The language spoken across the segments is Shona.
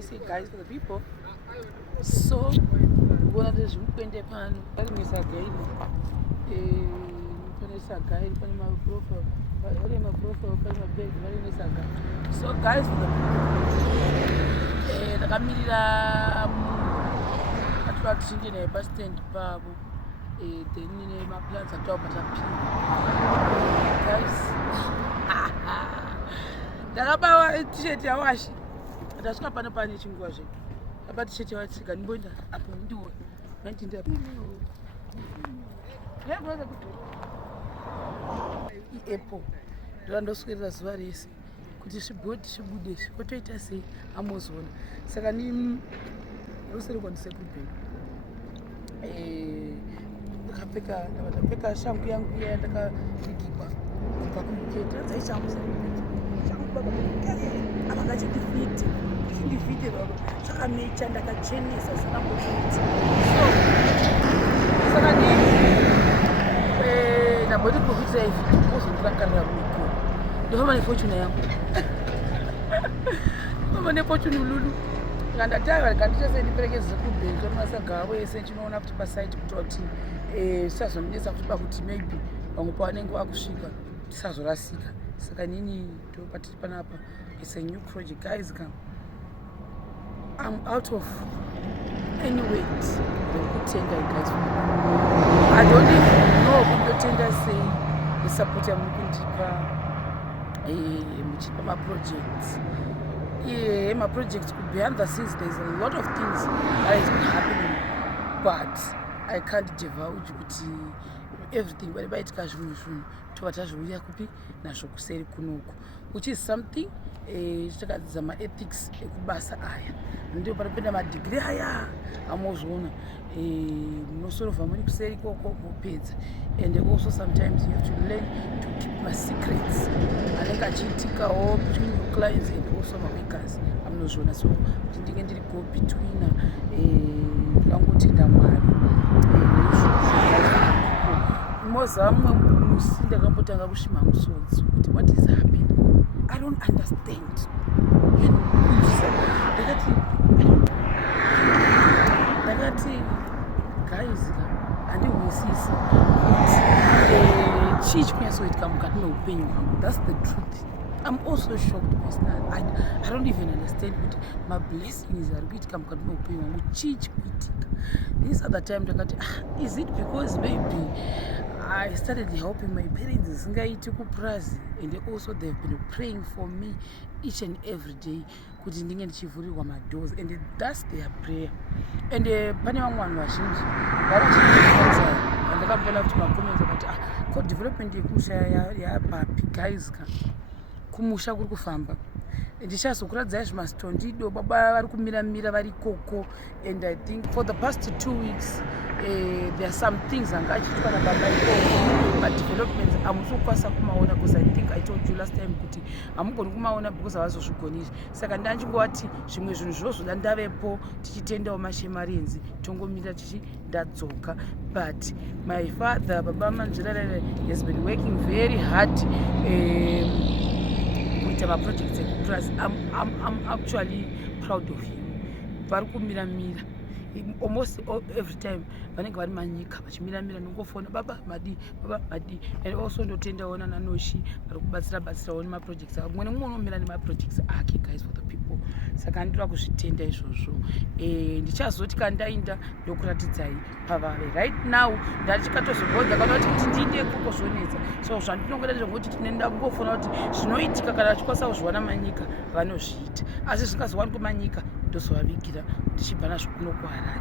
say guys for the people. So one of those went pan Miss again. Guy, my profile, my profile, my bed, so guys for the people. The Camilla attraction in a bus stand babu. Then my plans are top at a guys. Ndakabawa t-shirt yawashi ndasvika pano pane chinguva zve apa t-shirt yawatsika ndimboenda apo ndiwo mandinda iapple ndorandoswirira zuva rese kuti zvibhodhi zvibude zvotoita sei amozona saka rusere kwandisekuben ndakapfeka shangu yangu iya ndakavigigwa kubva kumuketa dzaichangusekubeti avangachindifiti baba zvakamecha ndakachenesa zvanangotoiti saka ndamboti kukuitira izvi ozondirangarira rumiko ndofamba nefortune yangu famba nefortune ululu ngandataga kanditese ndiperekeze kubhenki masaga avo ese chinoona kuti pasaiti kutoti zvisazonetsa kuti pakuti maybe vamwe pavanenge vakusvika tisazorasika saka nini ndopatiri panapa. It's a new project guys. I'm out of any weight tender guys. I don't even know what the tender say the support I'm looking deeper my projects. Yeah, my projects behind the scenes there's a lot of things that has been happening, but I can't divulge everything whatever it cash towatazvouya kupi nazvo kuseri kunoku, which is something zvitakadzidza maethics ekubasa aya ndio panopinda madegree aya amozvoona munosorovha muri kuseri koko mupedza. And also sometimes you have to learn to keep my secrets anenge achiitikawo between your clients and also mamakers amunozviona. So kuti ndinge ndiri go between ndikangotenda Mwari mozamwe musi ndakambotanga kushima musodzi kuti what is happening. I don't understand. Ndakati guys handihwisisi kuti chii chikunyasoitika mukati meupenyu hwangu. That's the truth. I'm also shocked personally. I don't even understand kuti my blessings ari kuitika mukati meupenyu hwangu chii chikuitika. This other time ndakati is it because maybe I started helping my parents zisingaiti kuprazi, and also they've been praying for me each and every day kuti ndinge ndichivhurirwa madoors, and that's their prayer. And pane vamwe vanhu vazhinji varachitikanza vandakambona kuti makomenti akati for development yekumusha yapapi guys kumusha kuri kufamba ndichazokuradzai zvimastondido baba vari kumira vari koko. And I think for the past 2 weeks there are some things anga achiitwa nababa ikoko madevelopments amusokwanisa kumaona, because I think I told you last time kuti hamugoni kumaona because havazozvigonizvi. Saka ndachingovati zvimwe zvinhu zvozoda ndavepo tichitendawo mashemarenzi tongomira ndadzoka. But my father baba manzvirarara has been working very hard kuita maprojects ekupress. I'm actually proud of him. Vari kumira almost every time vanenge vari manyika vachimira nongofona baba madi. And also ndotendaona nanoshi vari kubatsirawo nemaprojects avo. Mumwe nemumwe unomira nemaprojects ake guys for the people. Saka ndinoda kuzvitenda izvozvo. Ndichazoti kandainda ndokuratidzai pavave. Right now ndachikatozobodza kana kuti ndiinde koko zvonetsa. So zvandinongoda ndezvekuti tinoenda kungofona kuti zvinoitika kana vachikwanisa kuzviwana manyika vanozviita, asi zvingazowani kumanyika ndozovavigira ndichibva nazvo kuno kuHarare.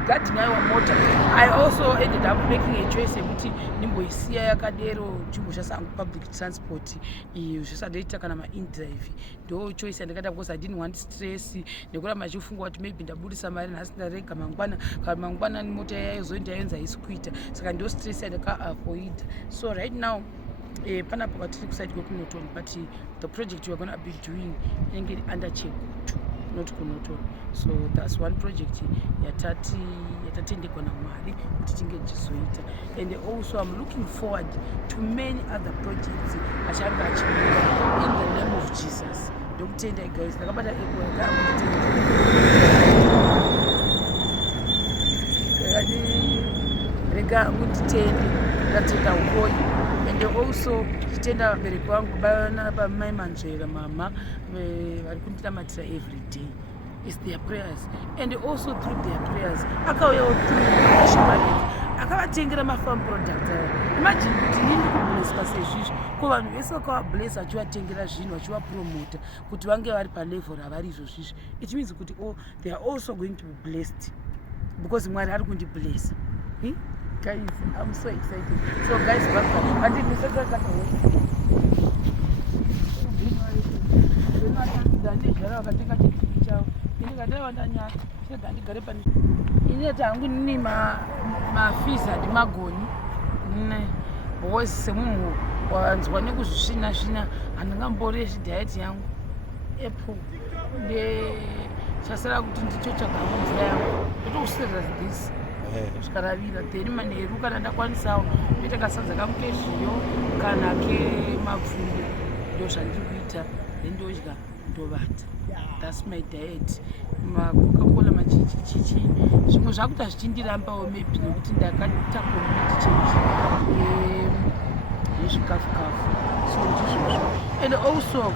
Regarding aiwa mota, I also ended up making a choice yekuti ndimboisiya yakadero chimboshasanga public transport iyo zvisandoita kana maindrive. Ndo choice yandakaita because I didn't want stress nekuramba chifunga kuti maybe ndabudisa mari nhasi ndarega mangwana kana mangwana mota yayozoenda yaenza isi kuita. Saka ndo stress yandaka-avoid. So right now panapa patiri kuside kwekunoton, but the project we're going to be doing inenge under Chekutu, not Kunoton. So that's one project yatatendekwa naMwari kuti tinge tichizoita. And also I'm looking forward to many other projects achanga achiita in the name of Jesus. ndokutendai guys, ndakabata ekwekakutenda rega ngunditende, ndatenda ukoyi. And also chitenda vabereki vangu bana bamai Manjera, mama vari kundinamatira every day. It's their prayers, and also through their prayers akauyawo through ashamareki akavatengera mafarm products aya. Imagine kuti nini kubleswa sezvizvo, ko vanhu vese vakavablesa achivatengera zvinhu achivapromota kuti vange vari palevel ravari izvozvizvi. It means kuti they are also going to be blessed because Mwari ari kundiblesa. Guys, I'm so excited. So guys, hangu nini mafees hadi magoni because semunhu wanzwa nekuzvisvina handingamboreshi diet yangu apple ndechasara kuti ndichotsvaga mvura yangu ndotokusera this zvikaravira then manheru kana ndakwanisawo ndoita kasadza kangu kezviyo kana kemapfunde ndo zvandiri kuita then ndodya ndovata. That's my diet. Coca-Cola machichichichi zvimwe zvakuita zvichindirambawo maybe nekuti ndakaita community change yezvikafu so ndizvozvo. And also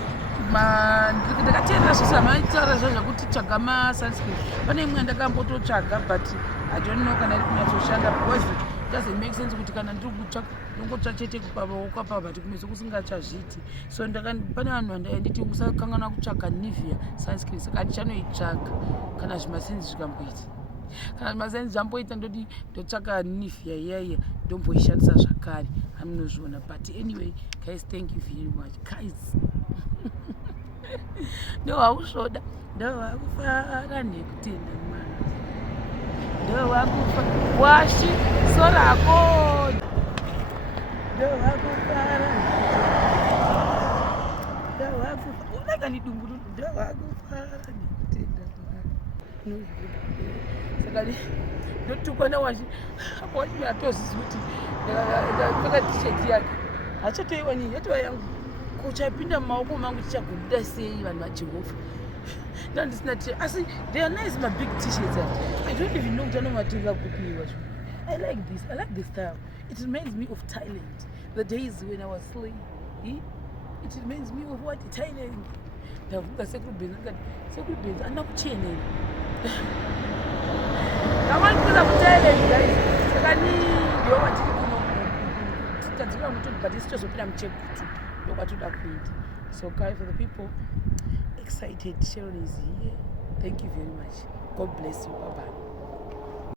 ndakateerera zvese amaitaura zvazvakuti tsvaga masunscreen. Pane imwe ndakambototsvaga but I don't know kana iri kunyatsoshanda because it doesn't make sense kuti kana ndiri kutsvaga ndongotsva chete kupamaoko apa but kumeso kusingachazviti. So pane vanhu vanditi usakanganwa kutsvaga Nivea sunscreen, saka ndichanoitsvaga kana zvimasenzi zvikamboita. Kana zvimasenzi zvamboita ndoti ndotsvaga Nivea iyaiya ndomboishandisa zvakare hamunozviona. But anyway guys, thank you very much guys. Ndowakusvoda, ndowakufara nekutenda Mwari, ndowakufa washi sorako, ndowakufara ndowakufa unakanidunguru, ndowakufara nekutenda Mwari. Saka ndotukwa nawashi atozizi kuti ndakapfeka tisheti yake hachatoiwani yatova yangu kuchapinda mumaoko mangu tichagobuda sei vanhu vaJehovha. Ndandisina t-shirt asi they are nice, my big t-shirts. I don't even know kuti anomatenga kupiwa. I like this. I like this style. It reminds me of Thailand, the days when I was slave. It reminds me of what Thailand. Ndavuka sekuru Benz anakuchenera. Kamani kuza ku Thailand guys. Saka ni ndio watiri kuno tadzira mutu but isichozopinda muchekutu. So guys, for the people excited, Sharon is here. Thank you very much. God bless you. Bye bye.